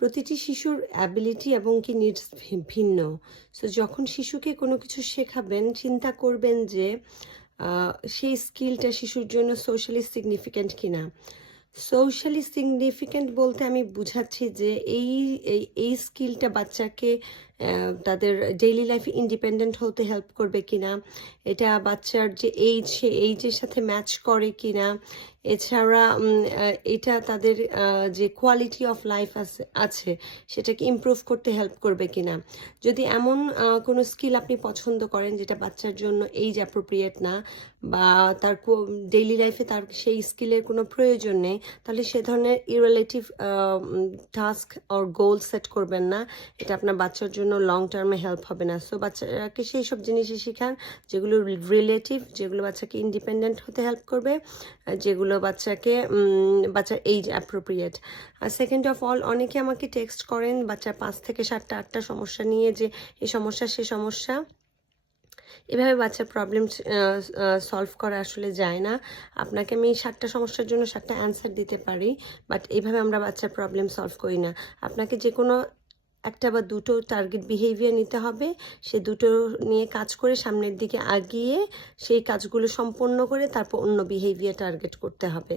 প্রতিটি শিশুর অ্যাবিলিটি এবং কি নিডস ভিন্ন। সো যখন শিশুকে কোনো কিছু শেখাবেন, চিন্তা করবেন যে সেই স্কিলটা শিশুর জন্য সোশ্যালি সিগনিফিক্যান্ট কিনা। সোশ্যালি সিগনিফিক্যান্ট বলতে আমি বুঝাচ্ছি যে এই স্কিলটা বাচ্চাকে তাদের ডেইলি লাইফে ইন্ডিপেন্ডেন্ট হতে হেল্প করবে কিনা, এটা বাচ্চার যে সে এইজের সাথে ম্যাচ করে কিনা, এছাড়া এটা তাদের যে কোয়ালিটি অফ লাইফ আছে সেটাকে ইমপ্রুভ করতে হেল্প করবে কিনা। যদি এমন কোনো স্কিল আপনি পছন্দ করেন যেটা বাচ্চার জন্য এইজ অ্যাপ্রোপ্রিয়েট না, বা তার ডেইলি লাইফে তার সেই স্কিলের কোনো প্রয়োজন নেই, তাহলে সে ধরনের ইরিলেটিভ টাস্ক অর গোল সেট করবেন না। এটা আপনার বাচ্চার জন্য লং টার্মে হেল্প হবে না। সো বাচ্চাকে সেই সব জিনিসই শেখান যেগুলো রিলেটিভ, যেগুলো বাচ্চাকে ইন্ডিপেন্ডেন্ট হতে হেল্প করবে, যেগুলো বাচ্চার এইজ অ্যাপ্রোপ্রিয়েট। আর সেকেন্ড অফ অল, অনেকে আমাকে টেক্সট করেন বাচ্চার 5 থেকে 7টা 8টা সমস্যা নিয়ে, যে এই সমস্যা সে সমস্যা। এভাবে বাচ্চার প্রবলেম সলভ করা আসলে যায় না। আপনাকে আমি 7টা সমস্যার জন্য 7টা অ্যান্সার দিতে পারি, বাট এইভাবে আমরা বাচ্চার প্রবলেম সলভ করি না। আপনাকে যে কোনো একটা বা দুটো টার্গেট বিহেভিয়ার নিতে হবে, সে দুটো নিয়ে কাজ করে সামনের দিকে আগিয়ে সেই কাজগুলো সম্পন্ন করে তারপর অন্য বিহেভিয়ার টার্গেট করতে হবে।